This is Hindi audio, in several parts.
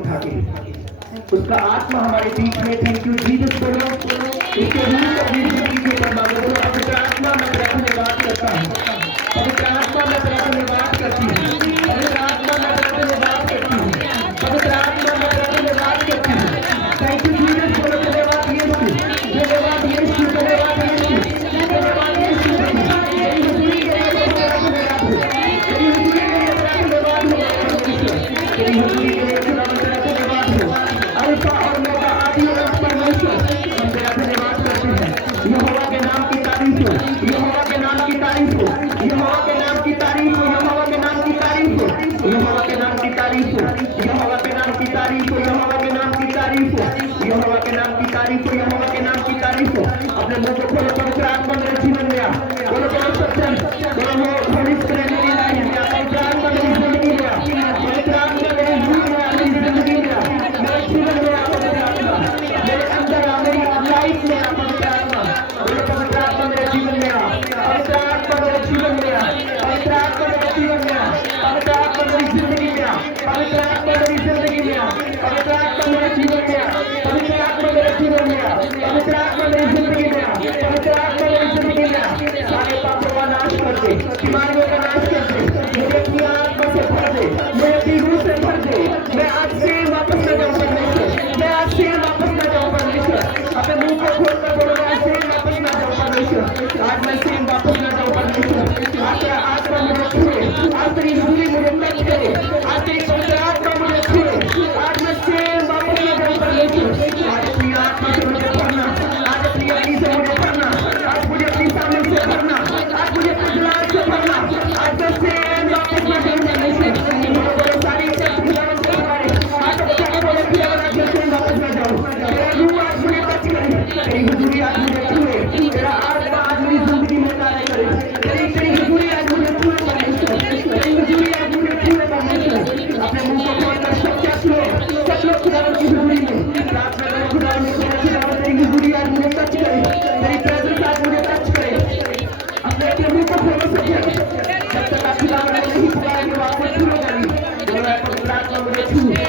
उठा के उसका आत्मा हमारे बीच में। थैंक यू जीसस बोलो, उसके रूह को अपनी जिंदगी के ऊपर मांगो। बोलो पवित्र आत्मा मैं तेरा धन्यवाद करता हूँ, पवित्र आत्मा मैं तेरा धन्यवाद करती हूँ, पवित्र आत्मा मैं तेरा धन्यवाद करती हूँ, पवित्र आत्मा मैं तेरा धन्यवाद करती हूँ। थैंक यू जीसस बोलो, धन्यवाद यीशु, धन्यवाद यीशु, धन्यवाद यीशु, धन्यवाद यीशु। तेरी हुजूरी के लिए तेरा धन्यवाद हो, तेरी हुजूरी के लिए तेरा धन्यवाद हो परमेश्वर, तेरी हुजूरी के लिए तेरा धन्यवाद हो। अल्फा और ओमेगा आदि और अंत परमेश्वर, हम तेरा धन्यवाद करते हैं। यहोवा के नाम की तारीफ हो, यहोवा के नाम की तारीफ हो, यहोवा के नाम की तारीफ हो, यहोवा के नाम की तारीफ हो, यहोवा के नाम की तारीफ हो, यहोवा के नाम की तारीफ हो, यहोवा के नाम की तारीफ हो, यहोवा के नाम की तारीफ हो, यहोवा के नाम की तारीफ हो। अपने मुंह को खोलो, पवित्र आत्मा मेरे जीवन में आ। बोलो बोलो सत्यम, बोलो होली स्पिरिट मेरी लाइफ में आ, पवित्र आत्मा मेरी जिंदगी में आ, पवित्र आत्मा मेरी रूह में आ, मेरी जिंदगी में आ, मेरे जीवन में आ, पवित्र आत्मा मेरे अंदर आ, मेरी लाइफ में आ, पवित्र आत्मा। बोलो पवित्र आत्मा मेरे जीवन में आ, पवित्र आत्मा मेरे जीवन में आ, पवित्र आत्मा मेरे जीवन में आ, पवित्र आत्मा मेरी जिंदगी में आ, पवित्र आत्मा मेरी जिंदगी में आ, पवित्र आत्मा मेरे जीवन में आ, पवित्र आत्मा मेरे जीवन में आ, पवित्र आत्मा मेरी जिंदगी में आ, पवित्र आत्मा मेरी जिंदगी में आ। सारे पापों का नाश कर दे, बीमारियों का नाश कर दे, मुझे अपनी आत्मा से भर दे, मुझे अपनी रूह से भर दे। मैं आज से वापस न जाऊं परमेश्वर, मैं आज से वापस न जाऊं परमेश्वर। अपने मुंह को खोलकर बोलो, मैं आज से वापस न जाऊं परमेश्वर, आज मैं से वापस न जाऊं परमेश्वर। आज तेरा आत्मा मुझे छुए, आज तेरी हुजूरी मुझे टच करे, आज तेरी पवित्र आत्मा मुझे छुए, आज मैं से वापस न जाऊं परमेश्वर। आज अपनी आत्मा से मुझे भरना, आज अपनी अग्नि से मुझे भरना, आज मुझे अपनी सामने से भरना, आज मुझे अपने जलाल से भरना, आज मैं से वापस न जाऊं परमेश्वर। बोलो सारी इज्जत खुदावन से हमारे आज बच्चा के बोले खुदावन आज मैं से वापस न जाऊं। तेरा रूह आज मुझे टच करे, तेरी हुजूरी आज मुझे छुए, तेरा आत्मा आज मेरी जिंदगी में कार्य करे, तेरी तेरी हुजूरी आज मुझे छुए परमेश्वर, तेरी हुजूरी आज मुझे छुए परमेश्वर। अपने मुंह को खोलकर सब लोग खुदावन की हुजूरी में प्रार्थना करो। खुदावन से खुदावन तेरी हुजूरी आज मुझे टच करे, तेरी प्रेजेंस आज मुझे टच करे। अपने मुंह को खोलो सब जब तक आप खुदावन ने नहीं पुकारेंगे वो आपको छूएगा नहीं। बोलो ऐ पवित्र आत्मा मुझे छू, ऐ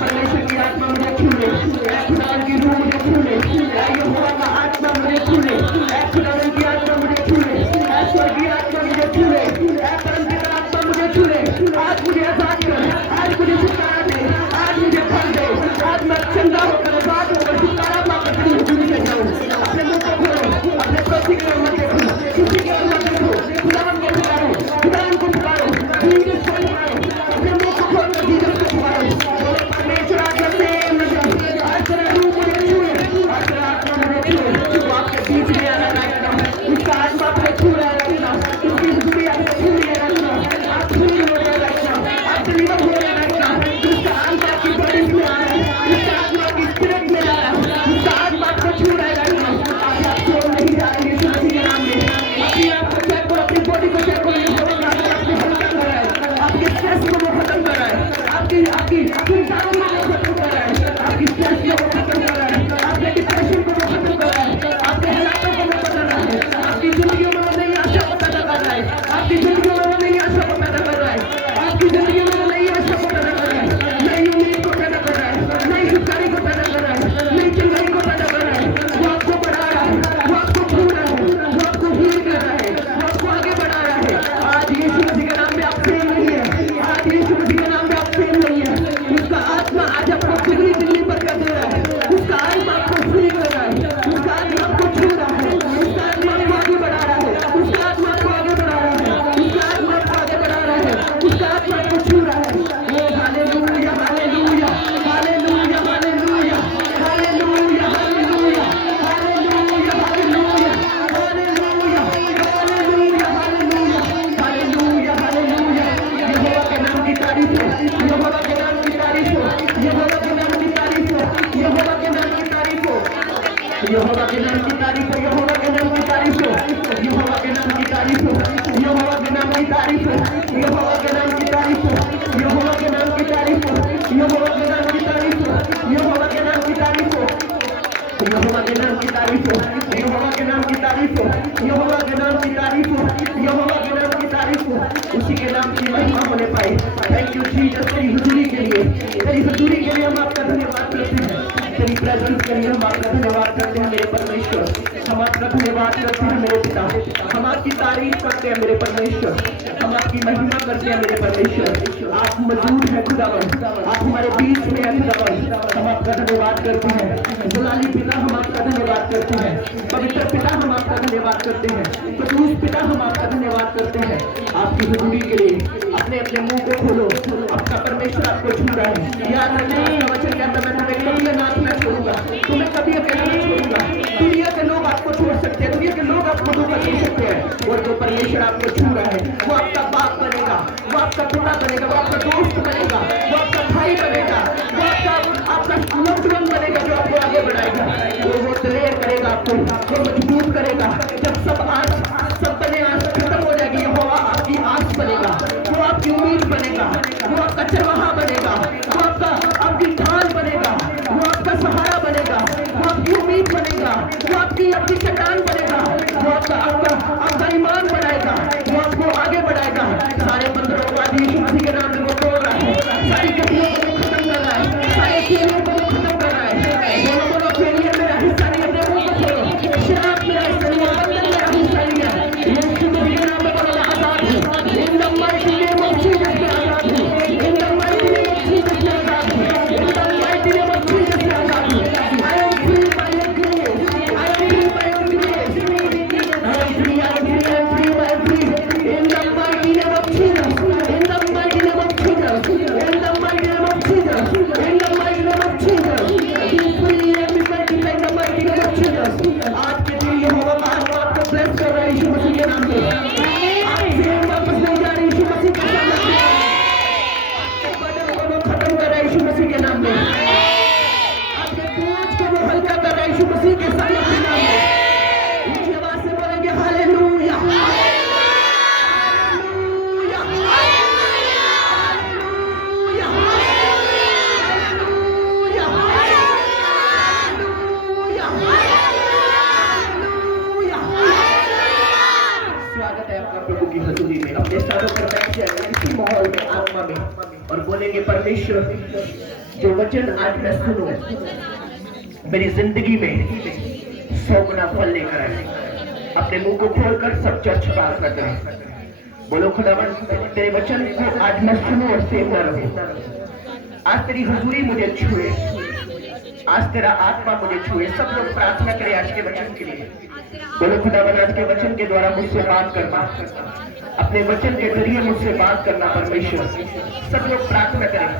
परमेश्वर की आत्मा मुझे छू ले, ऐ खुदावन की रूह मुझे छू ले, ऐ यहोवा का आत्मा मुझे छू ले, ऐ खुदावन की आत्मा मुझे छू ले, ऐ स्वर्गीय आत्मा मुझे छू ले, ऐ परमपिता आत्मा मुझे छू ले। आज मुझे आजाद कर, आज मुझे छुटकारा दे, आज मुझे भर दे, आज मैं चंगा होकर आजाद होकर छुटकारा पाकर तेरी हुजूरी में जाऊं। अपने मुंह को खोलो, अपने पड़ोसी की ओर मत देखो, किसी की ओर मत देखो, खुदावन को पुकारो, खुदावन को पुकारो, जीसस को पुकारो, अपने मुंह को खोलकर जीसस को पुकारो। बोलो परमेश्वर आज मैं सेम न जाऊं, आज तेरा रूह मुझे छूए, आज तेरा आत्मा मुझे छूए, वो आपके बीच में आना रखना, उसका आत्मा आपको छू रहा है रखना, उसकी हुजूरी आपको छू रही है रखना, आप छू रहे हो रखना, आप डिलीवर हो रहे रखना, उसका आत्मा आपकी बॉडी में आ रहा है, उसका आत्मा आपकी स्पिरिट में आ रहा है, उसका आत्मा आपको छू रहा है रखना। आज आप छोड़ नहीं जा रहे यीशु मसीह के नाम में। अपनी आप को चेक करो, अपनी बॉडी को चेक करो, यहोवा का आत्मा आपको हल्का कर रहा है, आपके स्ट्रेस को वो खत्म कर रहा है, आपकी आपकी चिंताओं को वो खत्म कर रहा है, आपकी स्ट्रेस को वो खत्म कर रहा है, आपके डिप्रेशन को वो खत्म कर रहा है, आपके हालातों को वो बदल रहा है, आपकी जिंदगियों में वो नई आशा को पैदा कर रहा है, आपकी जिंदगियों में वो नई आशा को पैदा कर रहा है, आपकी जिंदगी में वो नई आशा को पैदा कर रहा है, नई उम्मीद को पैदा कर रहा है, नई छुटकारे को पैदा कर रहा है, नई चंगाई को पैदा कर रहा है। वो आपको बढ़ा रहा है, वो आपको छू रहा है, वो आपको हील कर रहा है, वो आपको आगे बढ़ा रहा है। आज यीशु मसीह के नाम में आप सेम नहीं है, आज यीशु मसीह के नाम में आप सेम नहीं है। उसका आत्मा आज आपको दुगनी दिल्ली पर कर दे रहा है, उसका आत्मा आपको फ्री कर रहा है, उसका आत्मा आपको छू रहा है, उसका आत्मा आपको आगे बढ़ा रहा है, उसका आत्मा आपको आगे बढ़ा रहा है, उसका आत्मा आपको आगे बढ़ा रहा है, उसका आत्मा आपको छू रहा है। Oh hallelujah hallelujah hallelujah hallelujah hallelujah hallelujah hallelujah hallelujah hallelujah hallelujah hallelujah hallelujah. यहोवा के नाम की तारीफ हो, यहोवा के नाम की तारीफ हो, यहोवा के नाम की तारीफ हो, यहोवा के नाम की तारीफ हो, यहोवा के नाम की तारीफ हो, यहोवा के नाम की तारीफ हो, यहोवा के नाम की तारीफ हो, यहोवा के नाम की तारीफ हो, यहोवा के नाम की तारीफ हो, यहोवा के नाम की तारीफ हो, यहोवा के नाम की तारीफ हो, यहोवा के नाम की तारीफ हो, यहोवा के नाम की तारीफ हो, यहोवा के नाम की तारीफ हो, यहोवा के नाम की तारीफ हो, यहोवा के नाम की तारीफ हो। उसी के नाम की महिमा होने पाए। थैंक यू जीसस तेरी हुजूरी के लिए। लिए, तेरी हजूरी के लिए हम आपका धन्यवाद करते हैं, तेरी प्रेजेंस के लिए हम आपका धन्यवाद करते हैं मेरे परमेश्वर। हम आपका धन्यवाद करते हैं मेरे पिता, हम आपकी तारीफ करते हैं मेरे परमेश्वर, हम आपकी महिमा करते हैं मेरे परमेश्वर। आप मौजूद हैं खुदावन, आप हमारे बीच में हैं खुदावन, हम आपका धन्यवाद करते हैं। जलाली पिता हम आपका धन्यवाद करते हैं, पवित्र पिता हम आपका धन्यवाद करते हैं, कदूस पिता हम आपका धन्यवाद करते हैं। आपकी हजूरी के लिए अपने अपने मुंह को खोलो, आपका परमेश्वर आपको छू रहा है। याद रखना वचन कहता मैं तुम्हें कभी अनाथ न छोड़ूंगा, तुम्हें कभी अकेला न छोड़ूंगा। दुनिया के लोग आपको छोड़ सकते हैं, दुनिया के लोग आपको धोखा दे सकते हैं, और जो परमेश्वर आपको छू रहा है वो आपका बाप बनेगा, वो आपका पिता बनेगा, वो आपका दोस्त बनेगा, वो आपका भाई बनेगा, वो आपका लवड बनेगा, जो आपको आगे बढ़ाएगा। वो दलेर करेगा, आपको वो मजबूत करेगा। जब सब बने आस खत्म हो जाएगी, यहोवा आपकी आस बनेगा, वो आपकी उम्मीद बनेगा, वो आपका चरवाहा बनेगा, वो आपकी ढाल बनेगा, वो आपका सहारा बनेगा, वो आपकी उम्मीद बनेगा, वो आपकी चट्टान बनेगा, वो आपका ईमान बढ़ाएगा, वो आपको आगे बढ़ाएगा। सारे बंदरों को आज यीशु मसीह के नाम में वो तोड़ रहा है, सारी गतियों को खत्म कर रहा है, सारे खेलों को खत्म कर रहा है। बोलो खेलिए मेरा हिस्सा नहीं, अपने मुंह को खोलो, शराब मेरा हिस्सा नहीं, बंधन मेरा हिस्सा नहीं है। यीशु मसीह के नाम में बोलो मैं आजाद हूं, इन the mighty name of Jesus मैं आजाद हूं, इन the mighty name of Jesus मैं आजाद हूं, इन the mighty name of Jesus मैं आजाद हूं। I am free by your grace, I am free by your grace, I am free, I am free, I am free, I am free, in the mighty name of Jesus, in the mighty name of Jesus, in the mighty name of Jesus, in the mighty name of Jesus, be free and be multiply in the mighty name of Jesus. आज के दिन यहोवा आपको ब्लेस कर रहा है यीशु मसीह के नाम में। आपसे वापस नहीं जा रहे यीशु मसीह के नाम में, आपके बर्डन को वो खत्म कर रहा है यीशु मसीह के नाम में, आपके बोझ को वो हल्का कर रहा है यीशु मसीह के नाम में। ऊंची आवाज से बोलेंगे हालेलुया, स्वागत है आपका प्रभु की हजूरी में। अपने स्थानों पर बैठ जाएंगे इसी माहौल में, आत्मा में, और बोलेंगे परमेश्वर जो वचन आज मैं सुनूं मेरी जिंदगी में 100 गुना फल लेकर आए। अपने मुंह को खोलकर सब चर्च पास न करें। बोलो खुदावन तेरे वचन को आज मैं सुनूं और सेव न रहूं। आज तेरी हजूरी मुझे छुए, आज तेरा आत्मा मुझे छुए। सब लोग प्रार्थना करें आज के वचन के लिए। बोलो खुदावन आज के वचन के द्वारा मुझसे बात करना, अपने वचन के जरिए मुझसे बात करना परमेश्वर। सब लोग प्रार्थना करें।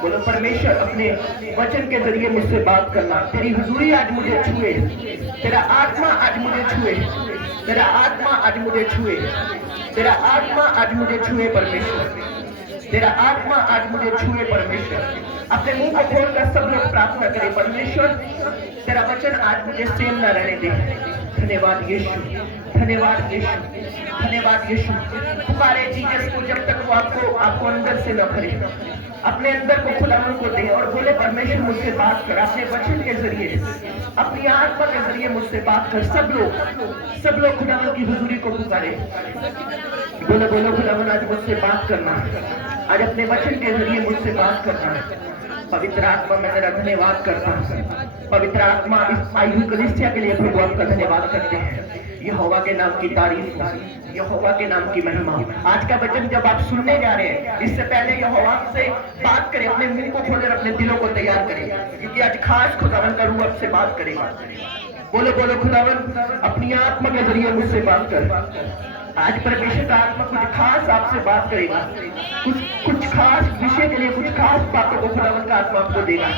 बोलो परमेश्वर अपने वचन के जरिए मुझसे बात करना। तेरी हुजूरी आज मुझे छुए, तेरा आत्मा आज मुझे छुए, तेरा आत्मा आज मुझे छुए, तेरा आत्मा आज मुझे छुए परमेश्वर, तेरा आत्मा आज मुझे छुए परमेश्वर। अपने मुंह को खोलकर सब लोग प्रार्थना करें परमेश्वर तेरा वचन आज मुझे सेम न रहने दे। धन्यवाद यीशु, धन्यवाद यीशु, धन्यवाद यीशु। पुकारे जीसस को जब तक वो आपको अंदर से न भरे, अपने अंदर को खुदावन को दे और बोले परमेश्वर मुझसे बात कर, अपने वचन के जरिए, अपनी आत्मा के जरिए मुझसे बात कर। सब लोग खुदावन की हुजूरी को पुकारे। बोलो बोलो खुदावन आज मुझसे बात करना, आज अपने वचन के जरिए मुझसे बात करना। पवित्र आत्मा मैं तेरा धन्यवाद करता हूँ। पवित्र आत्मा इस आयु कलीसिया के लिए प्रभु आपका धन्यवाद करते हैं। यहोवा के नाम की तारीफ हो, यहोवा के नाम की महिमा। आज का वचन जब आप सुनने जा रहे हैं, इससे पहले यहोवा से बात करें, अपने मुंह को खोलें, अपने दिलों को तैयार करें, क्योंकि आज खास खुदावन का रूह आपसे बात करेगा। बोलो बोलो खुदावन अपनी आत्मा के जरिए मुझसे बात कर। आज परमेश्वर का आत्मा कुछ खास आपसे बात करेगा, कुछ खास विषय के लिए कुछ खास बातों को खुदावन का आत्मा आपको देगा।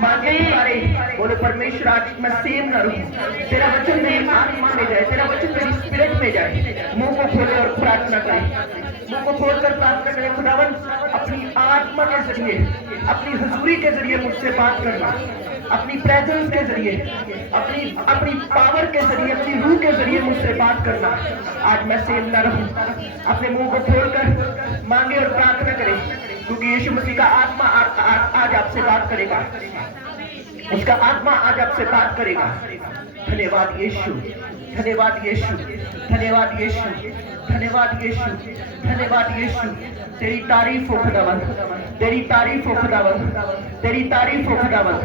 मांगे सारे बोले परमेश्वर आज मैं सेम न रहूं, तेरा वचन मेरी आत्मा में जाए, तेरा वचन मेरी स्पिरिट में जाए। मुंह को खोले और प्रार्थना करें, मुंह को खोलकर प्रार्थना करें। खुदावन अपनी आत्मा के जरिए, अपनी हुजूरी के जरिए मुझसे बात करना, अपनी प्रेजेंस के जरिए, अपनी पावर के जरिए, अपनी रूह के जरिए मुझसे बात करना। आज मैं सेम न रहूं। अपने मुंह को खोलकर मांगे और प्रार्थना करें, क्योंकि यीशु मसीह का आत्मा आज आपसे बात करेगा, उसका आत्मा आज आपसे बात करेगा। धन्यवाद यीशु, धन्यवाद यीशु, धन्यवाद यीशु, धन्यवाद यीशु, धन्यवाद यीशु। तेरी तारीफ हो खुदावन, तेरी तारीफ हो खुदावन, तेरी तारीफ हो खुदावन,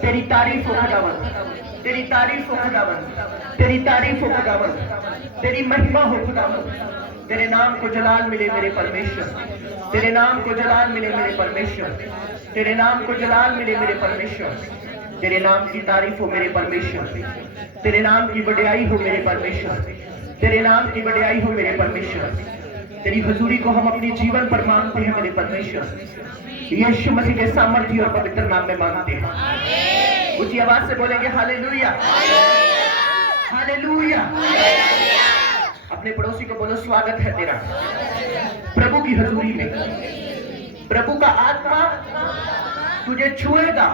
तेरी तारीफ हो खुदावन, तेरी तारीफ हो खुदावन, तेरी तारीफ हो खुदावन, तेरी महिमा हो खुदावन। तेरे नाम को जलाल मिले मेरे परमेश्वर, तेरे नाम को जलाल मिले मेरे परमेश्वर, तेरे नाम को जलाल मिले मेरे परमेश्वर। तेरे नाम की तारीफ हो मेरे परमेश्वर, तेरे नाम की बढ़ाई हो मेरे परमेश्वर, तेरे नाम की बढ़ाई हो मेरे परमेश्वर। तेरी हुजूरी को हम अपने जीवन पर मांगते हैं मेरे परमेश्वर। यीशु मसीह के सामर्थ्य और पवित्र नाम में मांगते हैं। ऊंची आवाज से बोलेंगे हालेलुया, हालेलुया। अपने पड़ोसी को बोलो स्वागत है तेरा प्रभु की हुजूरी में। प्रभु का आत्मा तुझे छुएगा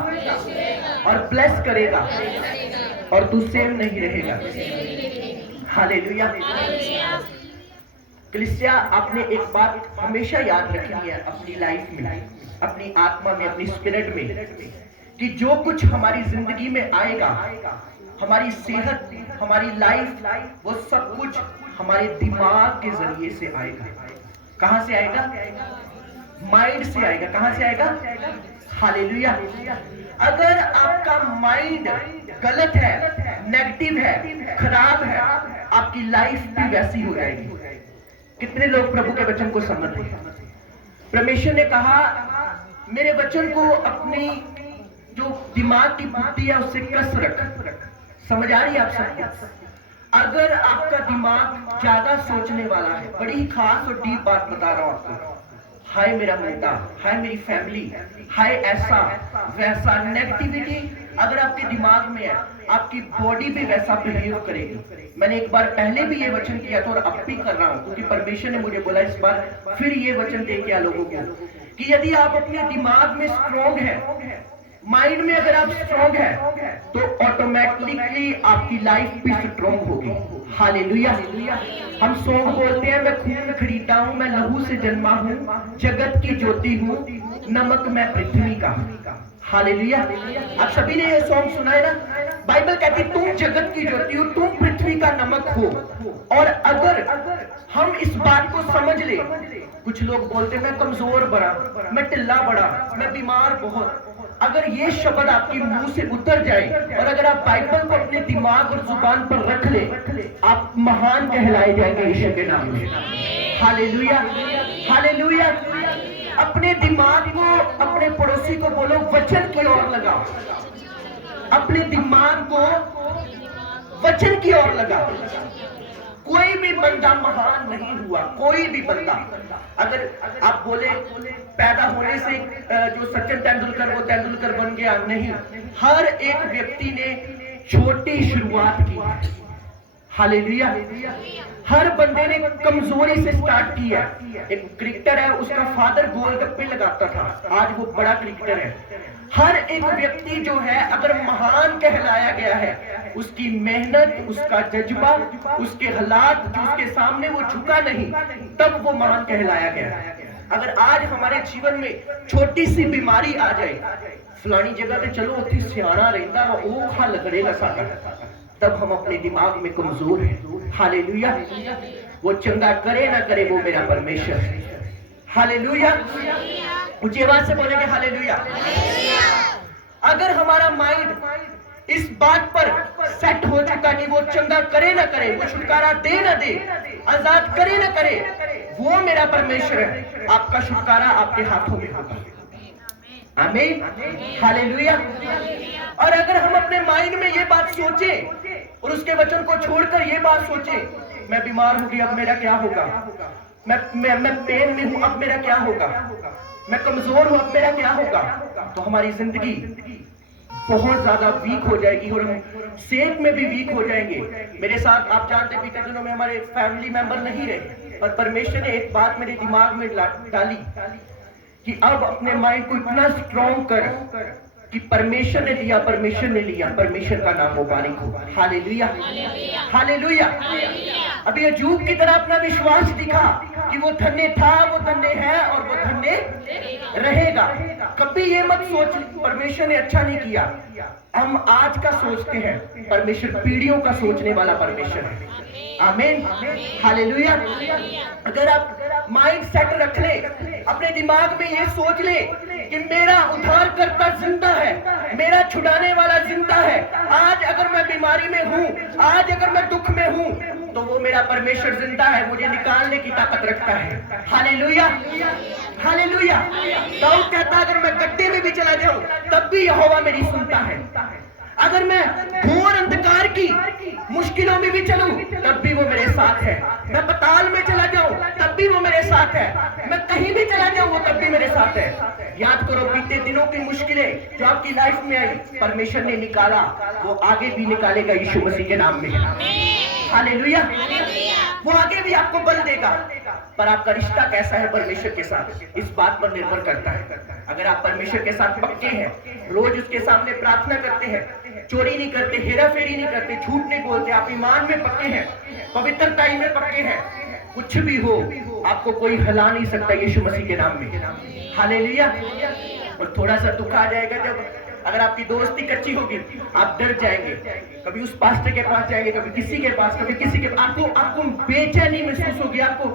और ब्लेस करेगा और तू सेम नहीं रहेगा। हालेलुया। कलीसिया, आपने एक बात हमेशा याद रखनी है अपनी लाइफ में, अपनी आत्मा में, अपनी स्पिरिट में, कि जो कुछ हमारी जिंदगी में आएगा, हमारी सेहत, हमारी लाइफ, वो सब कुछ हमारे दिमाग के जरिए से आएगा। कहां से आएगा? माइंड से आएगा। कहां से आएगा? हालेलुया। अगर आपका माइंड गलत है, नेगेटिव है, खराब है, आपकी लाइफ भी वैसी हो जाएगी। कितने लोग प्रभु के वचन को समझते हैं? परमेश्वर ने कहा मेरे वचन को अपनी जो दिमाग की बुद्धि है उससे कस रख। समझ आ रही है आप सबको? अगर आपका दिमाग ज्यादा सोचने वाला है, बड़ी ही खास और डीप बात बता रहा हूं आपको, हाय मेरा बेटा, हाय मेरी फैमिली, हाय ऐसा वैसा नेगेटिविटी अगर आपके दिमाग में है, आपकी बॉडी भी वैसा बिहेव करेगी। मैंने एक बार पहले भी ये वचन किया था और अब भी कर रहा हूं, क्योंकि परमेश्वर ने मुझे बोला इस बार फिर ये वचन दे किया लोगों को कि यदि आप अपने दिमाग में स्ट्रॉन्ग है, माइंड में अगर आप स्ट्रॉन्ग है, तो ऑटोमेटिकली आपकी लाइफ भी स्ट्रॉन्ग होगी। हालेलुया। हम सॉन्ग बोलते हैं, मैं खून खरीदा हूं, मैं लहू से जन्मा हूं, जगत की ज्योति हूं, नमक मैं पृथ्वी का। हालेलुया। आप सभी ने ये सॉन्ग सुना है ना? बाइबल कहती तुम जगत की ज्योति हो, तुम पृथ्वी का नमक हो। और अगर हम इस बात को समझ ले, कुछ लोग बोलते मैं कमजोर बड़ा, मैं टिल्ला बड़ा, मैं बीमार बहुत, अगर ये शब्द आपके मुंह से उतर जाए और अगर आप बाइबल को अपने दिमाग और जुबान पर रख ले, आप महान कहलाए जाएंगे यीशु के नाम में। Hallelujah, hallelujah. अपने दिमाग को, अपने पड़ोसी को बोलो वचन की ओर लगाओ, अपने दिमाग को वचन की ओर लगाओ। कोई भी बंदा महान नहीं हुआ, कोई भी बंदा। अगर आप बोले पैदा होने से जो सचिन तेंदुलकर वो तेंदुलकर बन गया, नहीं, हर एक व्यक्ति ने छोटी शुरुआत की। हालेलुया। हर बंदे ने कमजोरी से स्टार्ट किया। एक क्रिकेटर है, उसका फादर गोलगप्पे लगाता था, आज वो बड़ा क्रिकेटर है। हर एक व्यक्ति जो है अगर महान कहलाया गया है, उसकी मेहनत, उसका जज्बा, उसके हालात जो उसके सामने वो झुका नहीं, तब वो महान कहलाया गया है। अगर आज हमारे जीवन में छोटी सी बीमारी आ जाए, फलानी जगह पे चलो उत्थे सियाना रहता वो हल करेगा साडा, तब हम अपने दिमाग में कमजोर हैं। हालेलुया। वो चंगा करे ना करे वो मेरा परमेश्वर है। हालेलुया। ऊंची आवाज से बोलेंगे हालेलुया। अगर हमारा माइंड इस बात पर सेट हो चुका कि वो चंगा करे ना करे, वो छुटकारा दे ना दे, आजाद करे ना करे, वो मेरा परमेश्वर है, आपका छुटकारा आपके हाथों में होगा। आमीन। हालेलुया। और अगर हम अपने माइंड में ये बात सोचें और उसके वचन को छोड़कर ये बात सोचें, मैं बीमार हो गया अब मेरा क्या होगा, मैं पेन में हूं अब मेरा क्या होगा, मैं कमजोर हूं अब मेरा क्या होगा, तो हमारी जिंदगी बहुत ज्यादा वीक हो जाएगी और हम सेहत में भी वीक हो जाएंगे। मेरे साथ आप जानते बीते दिनों में हमारे फैमिली मेंबर नहीं रहे, पर परमेश्वर ने एक बात मेरे दिमाग में डाली कि अब अपने माइंड को इतना स्ट्रॉन्ग कर कि परमेश्वर ने दिया, परमेश्वर ने लिया, परमेश्वर का नाम मुबारक हो। Hallelujah, hallelujah. अभी अय्यूब की तरह अपना विश्वास दिखा कि वो धन्य था, वो धन्य है और वो धन्य रहेगा। कभी ये मत सोच परमेश्वर ने अच्छा नहीं किया। हम आज का सोचते हैं, परमेश्वर पीढ़ियों का सोचने वाला परमेश्वर है। आमीन, हालेलुया। अगर आप माइंड सेट रख ले, अपने दिमाग में ये सोच ले कि मेरा उद्धारकर्ता जिंदा है, मेरा छुड़ाने वाला जिंदा है। आज अगर मैं बीमारी में हूं, आज अगर मैं दुख में हूं, तो वो मेरा परमेश्वर जिंदा है, मुझे निकालने की ताकत रखता है। Hallelujah, hallelujah. दाऊद कहता है, अगर मैं गड्ढे में भी चला जाऊं तब भी यहोवा मेरी सुनता है। अगर मैं घोर अंधकार की मुश्किलों में भी चलूं तब भी वो मेरे साथ है। मैं पताल में चला जाऊं तब भी वो मेरे साथ है। मैं कहीं भी चला जाऊं वो तब भी मेरे साथ है। याद करो, बीते दिनों की मुश्किलें जो आपकी लाइफ में आई, परमेश्वर ने निकाला, वो आगे भी निकालेगा यीशु मसीह के नाम में। हालेलुया। वो आगे भी आपको बल देगा, पर आपका रिश्ता कैसा है परमेश्वर के साथ, इस बात पर निर्भर करता है। अगर आप परमेश्वर के साथ पक्के हैं, रोज उसके सामने प्रार्थना करते हैं, चोरी नहीं करते, हेरा फेरी नहीं करते, झूठ नहीं बोलते, आप ईमान में पक्के हैं, पवित्रता में पक्के हैं, कुछ भी हो आपको कोई हिला नहीं सकता यीशु मसीह के नाम में। हालेलुया। और थोड़ा सा दुख आ जाएगा जब, अगर आपकी दोस्ती कच्ची होगी, आप डर जाएंगे, कभी उस पास्टर के पास जाएंगे, कभी किसी के पास, कभी किसी के, आपको बेचैनी महसूस होगी, आपको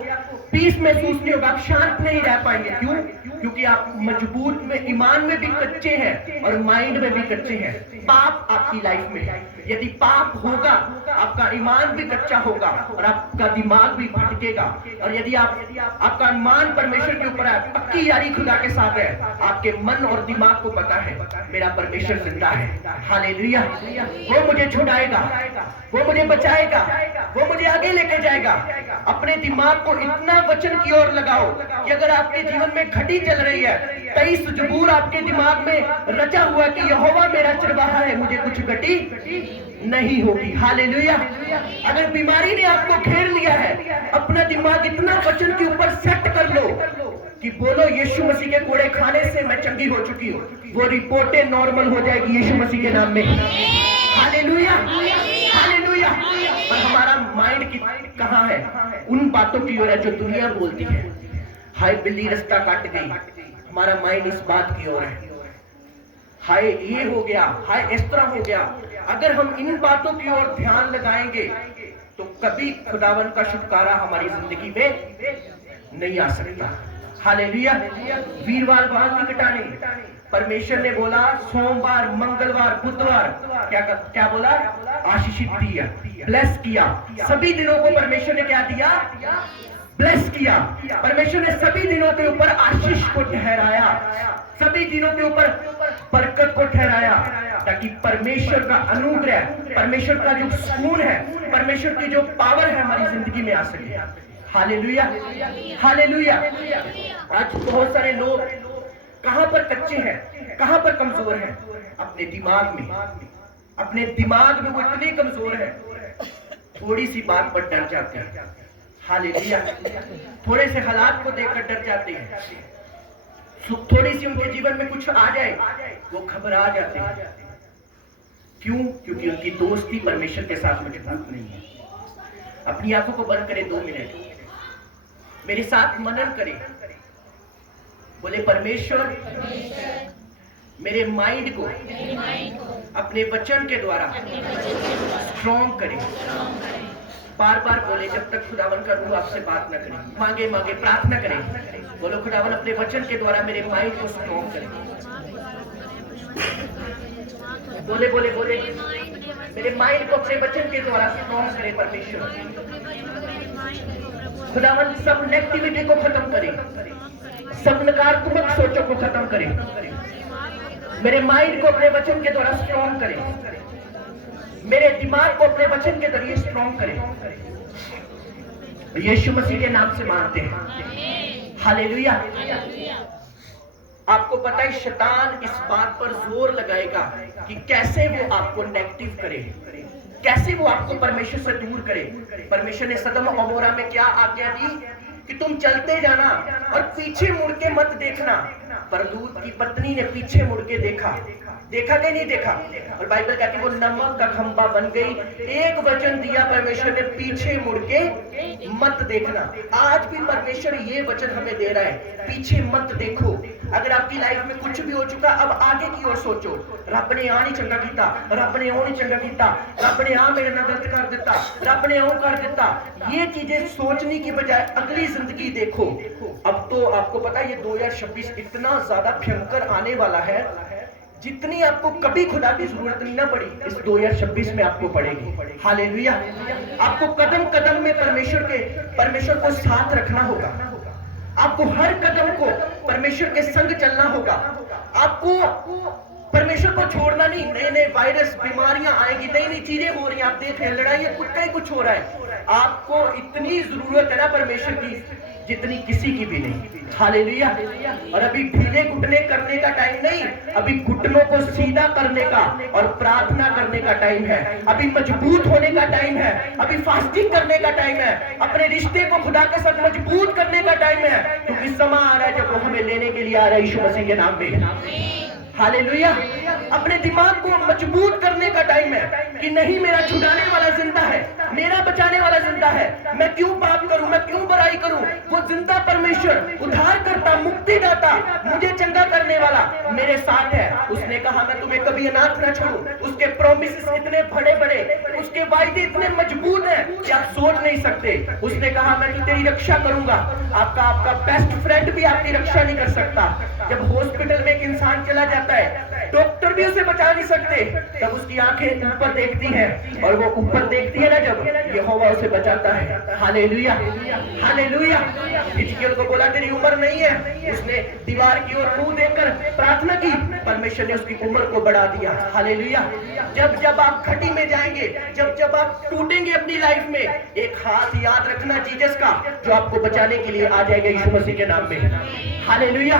पीस महसूस नहीं होगा, आप शांत नहीं रह पाएंगे। क्यों? क्योंकि आप मजबूत में, ईमान में भी कच्चे हैं और माइंड में भी कच्चे हैं। पाप आपकी लाइफ में है, यदि पाप होगा आपका ईमान भी कच्चा होगा और आपका दिमाग भी भटकेगा। और यदि आपका ईमान परमेश्वर के ऊपर है, पक्की यारी खुदा के साथ है, आपके मन और दिमाग को पता है मेरा परमेश्वर जिंदा है। हालेलुया। वो मुझे छुड़ाएगा, वो मुझे बचाएगा, वो मुझे आगे लेके जाएगा। अपने दिमाग को इतना वचन की ओर लगाओ कि अगर आपके जीवन में घटी चल रही है, 23 जबूर आपके दिमाग में रचा हुआ कि यहोवा मेरा चरवाहा है, मुझे कुछ घटी नहीं होगी। हालेलुया। अगर बीमारी ने आपको घेर लिया है, अपना दिमाग इतना वचन के ऊपर सेट कर लो कि बोलो यीशु मसीह के कोड़े खाने से मैं चंगी हो चुकी हूँ, वो रिपोर्टें नॉर्मल हो जाएगी यीशु मसीह के नाम में। Hallelujah, hallelujah. और हमारा माइंड कहाँ है? उन बातों की ओर है जो दुनिया बोलती है। हाय बिल्ली रास्ता काट गई, हमारा माइंड इस बात की ओर है। हाय ये हो गया, हाय इस तरह हो गया। अगर हम इन बातों की ओर ध्यान लगाएंगे तो कभी खुदावन का छुटकारा हमारी जिंदगी में नहीं आ सकता। हालेलुया। वीरवार बाल नहीं कटाने, परमेश्वर ने बोला सोमवार, मंगलवार, बुधवार, क्या बोला? आशीषित दिया, ब्लेस किया। सभी दिनों को परमेश्वर ने क्या दिया? ब्लेस किया। परमेश्वर ने सभी दिनों के ऊपर आशीष को ठहराया, सभी दिनों के ऊपर बरकत को ठहराया, ताकि परमेश्वर का अनुग्रह, परमेश्वर का जो सुकून है, परमेश्वर की जो पावर है हमारी जिंदगी में आ सके। Hallelujah, hallelujah. आज बहुत सारे लोग कहां पर कच्चे हैं, कहां पर कमजोर हैं? अपने दिमाग में, अपने दिमाग में वो इतने कमजोर है, थोड़ी सी बात पर डर जाते हैं। हालेलुया। थोड़े से हालात को देखकर डर जाते हैं, थोड़ी सी उनके जीवन में कुछ आ जाए वो घबरा जाते हैं। क्यों? क्योंकि उनकी दोस्ती परमेश्वर के साथ मजबूत नहीं है। अपनी आंखों को बंद करें 2 मिनट, मेरे साथ मनन करें, बोले परमेश्वर मेरे माइंड को अपने वचन के द्वारा स्ट्रॉन्ग करें। बार बार बोले जब तक खुदावन का रूह आपसे बात न करे। मांगे मांगे प्रार्थना करें, बोलो खुदावन अपने वचन के द्वारा मेरे माइंड को स्ट्रॉन्ग करें। बोले बोले बोले मेरे माइंड को अपने वचन के द्वारा स्ट्रॉन्ग करे परमेश्वर। खुदावन सब नेगेटिविटी को खत्म करे, सब नकारात्मक सोचों को खत्म करे, मेरे माइंड को अपने वचन के द्वारा स्ट्रॉन्ग करे, मेरे दिमाग को अपने वचन के जरिए स्ट्रॉन्ग करे। यीशु मसीह के नाम से मांगते हैं। हालेलुया। आपको पता है शैतान इस बात पर जोर लगाएगा कि कैसे वो आपको नेगेटिव करे, कैसे वो आपको परमेश्वर से दूर करे। परमेश्वर ने सदम और अमोरा में क्या आज्ञा दी कि तुम चलते जाना और पीछे मुड़ के मत देखना। पर लूत की पत्नी ने पीछे मुड़ के देखा देखा कि नहीं देखा? और बाइबल कहती है वो नमक का खंबा बन गई। एक वचन दिया परमेश्वर ने, पीछे मुड़ के मत देखना। आज भी परमेश्वर ये वचन हमें दे रहा है, पीछे मत देखो। अगर आपकी लाइफ में कुछ भी हो चुका, अब आगे की ओर सोचो। रब ने आ नहीं चंगा किया, रब ने ओ नहीं चंगा किया, रब ने आ मेरे नाल गलत कर दिता, रब ने ओ कर दिता। ये चीजें सोचने की बजाय अगली जिंदगी देखो। अब तो आपको पता है ये 2026 इतना ज्यादा भयंकर आने वाला है, जितनी आपको कभी खुदा की जरूरत नहीं ना पड़ी, इस 2026 में आपको पड़ेगी। हालेलुया। आपको कदम कदम में परमेश्वर को साथ रखना होगा। आपको हर कदम को परमेश्वर के संग चलना होगा। आपको परमेश्वर को छोड़ना नहीं। नए नए वायरस, बीमारियां आएगी, नई नई चीजें हो रही हैं, आप देख रहे हैं लड़ाई, कुछ हो रहा है। आपको इतनी जरूरत है ना परमेश्वर की, जितनी किसी की भी नहीं। हालेलुया। और अभी ढीले घुटने करने का टाइम नहीं, अभी घुटनों को सीधा करने का और प्रार्थना करने का टाइम है। अभी मजबूत होने का टाइम है, अभी फास्टिंग करने का टाइम है, अपने रिश्ते को खुदा के साथ मजबूत करने का टाइम है, क्योंकि समय आ रहा है जब वो हमें लेने के लिए आ रहा है यीशु मसीह के नाम में। हालेलुया। अपने दिमाग को मजबूत करने का टाइम है कि नहीं, मेरा छुड़ाने वाला जिंदा है, मेरा बचाने वाला जिंदा है। मैं क्यों पाप करूं, मैं क्यों बुराई करूं? वो जिंदा परमेश्वर, उद्धार करता, मुक्ति दाता, मुझे चंगा करने वाला मेरे साथ है। उसने कहा मैं तुम्हें कभी अनाथ न छोड़ूं। उसके प्रोमिसेस इतने बड़े बड़े, उसके वायदे इतने मजबूत हैं कि आप सोच नहीं सकते। उसने कहा मैं तो तेरी रक्षा करूंगा। आपका बेस्ट फ्रेंड भी आपकी रक्षा नहीं कर सकता। जब हॉस्पिटल में एक इंसान चला जाता है, डॉक्टर भी उसे बचा नहीं सकते, तब उसकी आंखें ऊपर देखती हैं, और वो ऊपर देखती है ना जब, यहोवा उसे बचाता है। हालेलुया। हालेलुया। हिजकिय्याह को बोला तेरी उम्र नहीं है, उसने दीवार की ओर मुंह देकर प्रार्थना की, परमेश्वर ने उसकी उम्र को बढ़ा दिया। हालेलुया। जब जब आप खटी में जाएंगे, जब जब आप टूटेंगे अपनी लाइफ में, एक हाथ याद रखना जीसस का, जो आपको बचाने के लिए आ जाएगा यीशु मसीह के नाम में। हालेलुया।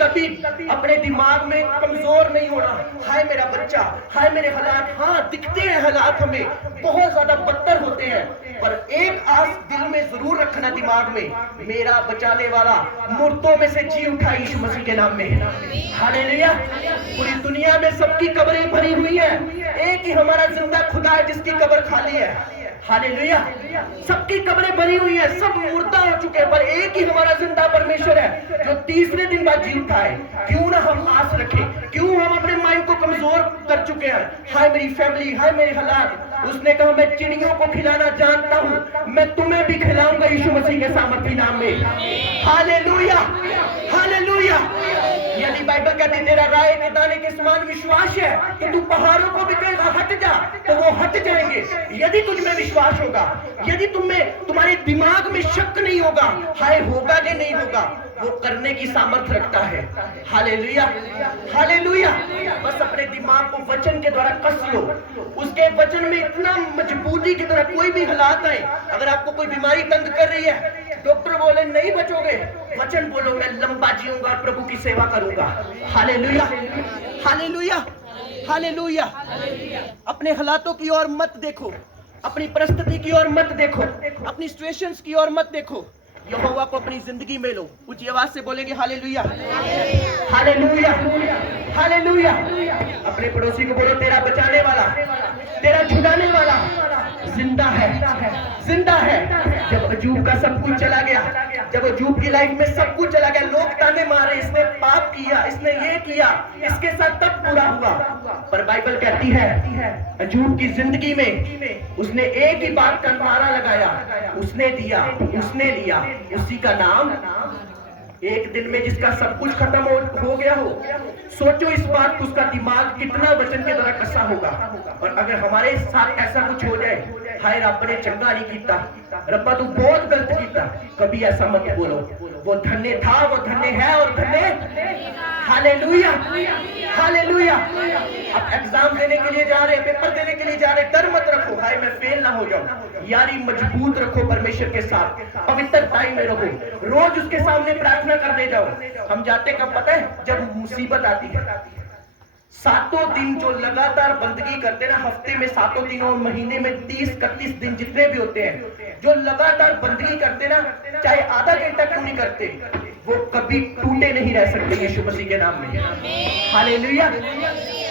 कभी अपने दिमाग में कमजोर नहीं होना, हाय मेरा बच्चा, हाय मेरे हालात। हाँ, दिखते हैं हालात हमें बहुत ज्यादा बदतर होते हैं, पर एक आस दिल में जरूर रखना दिमाग में, मेरा बचाने वाला मुर्दों में से जी उठा यीशु मसीह के नाम में। हालेलुया। पूरी दुनिया में सबकी कब्रें भरी हुई हैं, एक ही हमारा जिंदा खुदा है जिसकी कब्र खाली है। हालेलुया। सबकी कब्रें भरी हुई है, सब मुर्दा हो चुके हैं, पर एक ही हमारा जिंदा परमेश्वर है जो तीसरे दिन बाद जी उठा है। क्यों ना हम आस रखें? क्यों हम अपने माइंड को कमजोर कर चुके हैं? हाय मेरी फैमिली, हाय मेरे हालात। उसने कहा मैं चिड़ियों को खिलाना जानता हूं, मैं तुम्हें भी खिलाऊंगा यीशु मसीह के सामर्थी नाम में। हालेलुया। हालेलुया। यदि बाइबल कहती है तेरा राय के दाने के समान विश्वास है, तो तू पहाड़ों को भी कहेगा हट जा, तो वो हट जाएंगे। यदि तुझ में विश्वास होगा, यदि तुम्हारे दिमाग में शक नहीं होगा, हाय होगा कि नहीं होगा, वो करने की सामर्थ्य रखता है। हालेलुया। हालेलुया। बस अपने दिमाग को वचन के द्वारा कस लो, उसके वचन में इतना मजबूती की तरह कोई भी हालात आए, अगर आपको कोई बीमारी तंग कर रही है, डॉक्टर बोले नहीं बचोगे, वचन बोलो मैं लंबा जीऊंगा और प्रभु की सेवा करूंगा। हालेलुया। हालेलुया। हालेलुया। अपने हालातों की ओर मत देखो, अपनी परिस्थिति की ओर मत देखो, अपनी सिचुएशंस की ओर मत देखो, यहोवा को अपनी जिंदगी में लो। ऊंची आवाज से बोलेंगे हालेलुया। हालेलुया। हालेलुया। अपने पड़ोसी को बोलो तेरा बचाने वाला, तेरा छुड़ाने वाला जिंदा है, जिंदा है। जब अजूब का सब कुछ चला गया, जब अजूब की लाइफ में सब कुछ चला गया, लोग ताने मारे, इसने पाप किया, इसने ये किया, इसके साथ तब बुरा हुआ, पर बाइबल कहती है अजूब की जिंदगी में उसने एक ही बात का नारा लगाया, उसने दिया, उसने लिया, उसी का नाम। एक दिन में जिसका सब कुछ खत्म हो गया हो, सोचो इस बात, उसका दिमाग कितना वचन के द्वारा कसा होगा। और अगर हमारे साथ ऐसा कुछ हो जाए, हाय रब ने चंगा नहीं किया, रब्बा तू बहुत गलत किया, कभी ऐसा मत बोलो। वो धन्य था, वो धन्य है और धन्य। हालेलुया। हालेलुया। आप एग्जाम देने के लिए जा रहे हैं, पेपर देने के लिए जा रहे हैं, डर मत रखो हाय मैं फेल ना हो जाऊं। यारी मजबूत रखो परमेश्वर के साथ, पवित्र टाइम में रहो, रोज उसके सामने प्रार्थना करने जाओ। हम जाते कब पता है? जब मुसीबत आती है। 7 दिन जो लगातार बंदगी करते ना, हफ्ते में 7 दिन और महीने में 30-31 दिन जितने भी होते हैं, जो लगातार बंदगी करते ना, चाहे आधा घंटा क्यों नहीं करते, वो कभी टूटे नहीं रह सकते यीशु मसीह के नाम में। हालेलुया।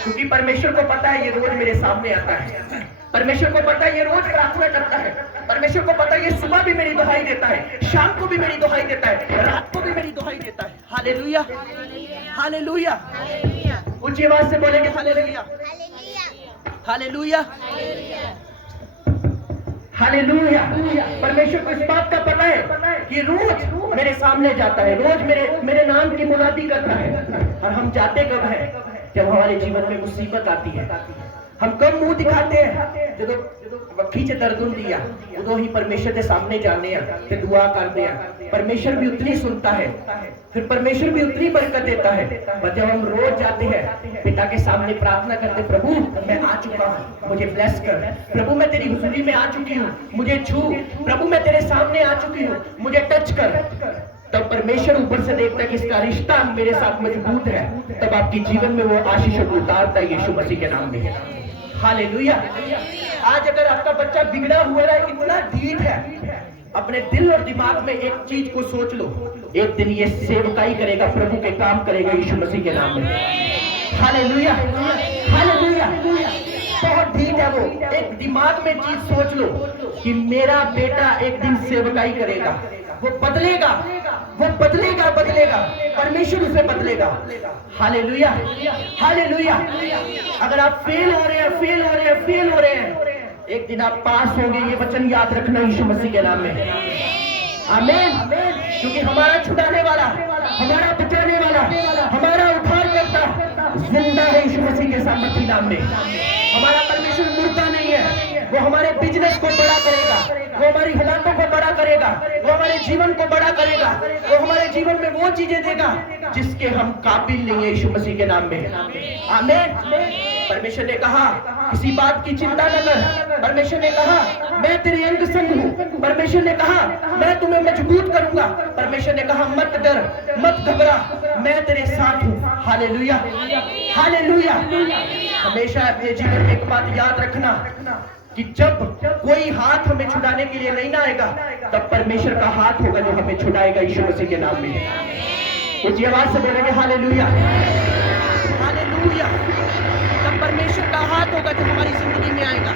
क्योंकि परमेश्वर को पता है ये रोज मेरे सामने आता है, परमेश्वर को पता है ये रोज प्रार्थना करता है, परमेश्वर को पता है ये सुबह भी मेरी दुहाई देता है, शाम को भी मेरी दुहाई देता है, रात को भी मेरी दुहाई देता है। Hallelujah, hallelujah. ऊंची आवाज से बोलेंगे हालेलुया, हालेलुया, हालेलुया। परमेश्वर को इस बात का पता है कि रोज मेरे सामने जाता है, रोज मेरे नाम की मुनादी करता है। और हम जाते कब है? जब हमारे जीवन में मुसीबत आती है। हम कब मुंह दिखाते हैं? जो वक्की च दर्द होती है उदो ही परमेश्वर के सामने जाने ते दुआ करते हैं। परमेश्वर भी उतनी सुनता है, फिर परमेश्वर भी उतनी बरकत देता है। पर जब हम रोज जाते हैं पिता के सामने प्रार्थना करते, प्रभु मैं आ चुका हूँ, मुझे ब्लेस कर, प्रभु मैं तेरी हुजूरी में आ चुकी हूँ, मुझे छू, प्रभु मैं तेरे सामने आ चुकी हूँ, मुझे टच कर, तब परमेश्वर ऊपर से देखता है कि इसका रिश्ता मेरे साथ मजबूत है। तब आपके जीवन में वो आशीष उतारता है यीशु मसीह के नाम में। हालेलुया। आज अगर आपका बच्चा बिगड़ा हुआ है, इतना ढीठ है, अपने दिल और दिमाग में एक चीज को सोच लो, एक दिन ये सेवकाई करेगा, प्रभु के काम करेगा यीशु मसीह के नाम में। Hallelujah, hallelujah. बहुत ढीठ है वो। एक दिमाग में चीज सोच लो कि मेरा बेटा एक दिन सेवकाई करेगा, वो बदलेगा, वो बदलेगा, बदलेगा, परमेश्वर उसे बदलेगा। Hallelujah, hallelujah. अगर आप फेल हो रहे हैं, फेल हो रहे हैं, फेल हो रहे हैं, एक दिन आप पास होंगे, ये वचन याद रखना यीशु मसीह के नाम में। आमीन। क्योंकि हमारा छुड़ाने वाला, हमारा बचाने वाला, हमारा उद्धार करता जिंदा है यीशु मसीह के सामर्थी नाम में। हमारा परमेश्वर मुर्दा नहीं है, वो हमारे बिजनेस को बड़ा करेगा, वो हमारी हालातों को बड़ा करेगा, वो हमारे जीवन को बड़ा करेगा, वो हमारे जीवन में वो चीजें देगा जिसके हम काबिल नहीं है यीशु मसीह के नाम में। आमीन। परमेश्वर ने कहा किसी बात की चिंता न कर, परमेश्वर ने कहा मैं तेरे अंग संग हूँ, परमेश्वर ने कहा मैं तुम्हें मजबूत करूंगा, परमेश्वर ने कहा मत डर, मत घबरा, मैं तेरे साथ हूँ। Hallelujah, hallelujah. हमेशा अपने जीवन में एक बात याद रखना कि जब कोई हाथ हमें छुड़ाने के लिए नहीं आएगा, तब परमेश्वर का हाथ होगा जो हमें छुड़ाएगा यीशु मसीह के नाम में। ऊंची आवाज से बोलेंगे हालेलुया, हालेलुया। तब परमेश्वर का हाथ होगा जो हमारी जिंदगी में आएगा,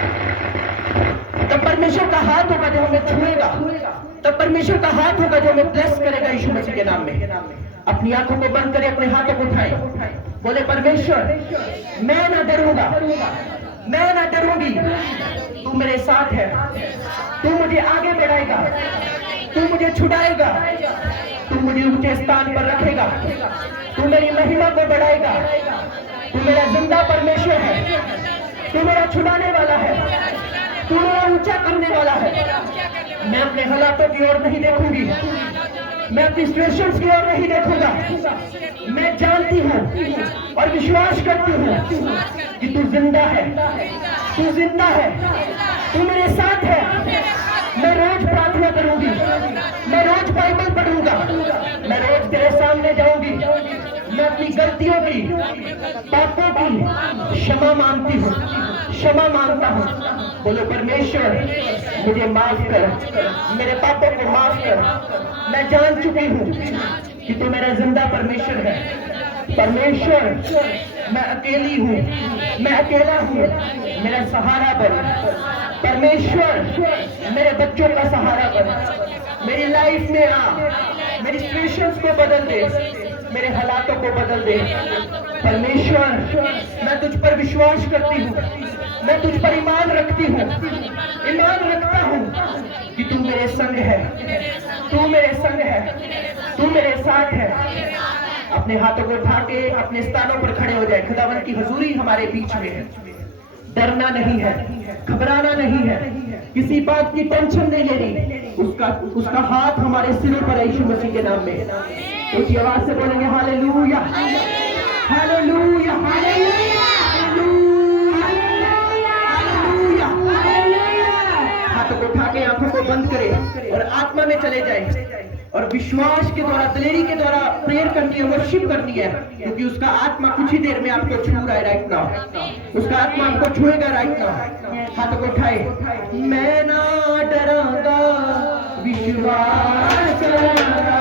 तब परमेश्वर का हाथ होगा जो हमें छुएगा, तब परमेश्वर का हाथ होगा जो हमें ब्लेस करेगा यीशु मसीह के नाम में। अपनी आंखों को बंद करें, अपने हाथों को उठाएं, बोले परमेश्वर मैं ना डरूंगा, मैं ना डरूंगी, तू मेरे साथ है, तू मुझे आगे बढ़ाएगा, तू मुझे छुड़ाएगा, तू मुझे ऊंचे स्थान पर रखेगा, तू मेरी महिमा को बढ़ाएगा, तू मेरा जिंदा परमेश्वर है, तू मेरा छुड़ाने वाला है, तू मेरा ऊंचा करने वाला है। मैं अपने हालातों की ओर नहीं देखूंगी, मैं अपनी सिचुएशंस की ओर नहीं देखूंगा। मैं जानती हूँ और विश्वास करती हूँ कि तू जिंदा है, तू जिंदा है, तू मेरे साथ है। मैं रोज प्रार्थना करूंगी, मैं रोज बाइबल पढ़ूंगा, मैं रोज तेरे सामने जाऊंगी, मैं अपनी गलतियों की, पापों की क्षमा मांगती हूँ, क्षमा मांगता हूँ। बोलो परमेश्वर मुझे माफ कर, मेरे पापों को माफ कर। मैं जान चुकी हूँ कि तू मेरा जिंदा परमेश्वर है। परमेश्वर मैं अकेली हूँ, मैं अकेला हूँ, मेरा सहारा बन। परमेश्वर मेरे बच्चों का सहारा बन, मेरी लाइफ में आ, मेरी सिचुएशंस को बदल दे, मेरे हालातों को बदल दे। परमेश्वर मैं तुझ पर विश्वास करती हूँ, मैं तुझ पर ईमान रखती हूँ, ईमान रखता हूँ कि तू मेरे संग है, तू मेरे संग है, तू मेरे साथ है। अपने हाथों को उठा के अपने स्थानों पर खड़े हो जाए। खुदावंद की हुजूरी हमारे बीच में है। डरना नहीं है, घबराना नहीं है, किसी बात की टेंशन नहीं लेनी। उसका हाथ हमारे सिरों पर है यीशु मसीह के नाम में। उसी आवाज से बोलेंगे हालेलुया, हालेलुया, हालेलुया, हालेलुया। हाथों को उठा के आंखों को बंद करें और आत्मा में चले जाएं और विश्वास के द्वारा, दिलेरी के द्वारा प्रेयर करनी है, वर्शिप करनी है, क्योंकि उसका आत्मा कुछ ही देर में आपको छू रहा है राइट नाउ। उसका आत्मा आपको छुएगा राइट नाउ। हाथों को उठाए। मैं ना डरांगा, विश्वास करूंगा,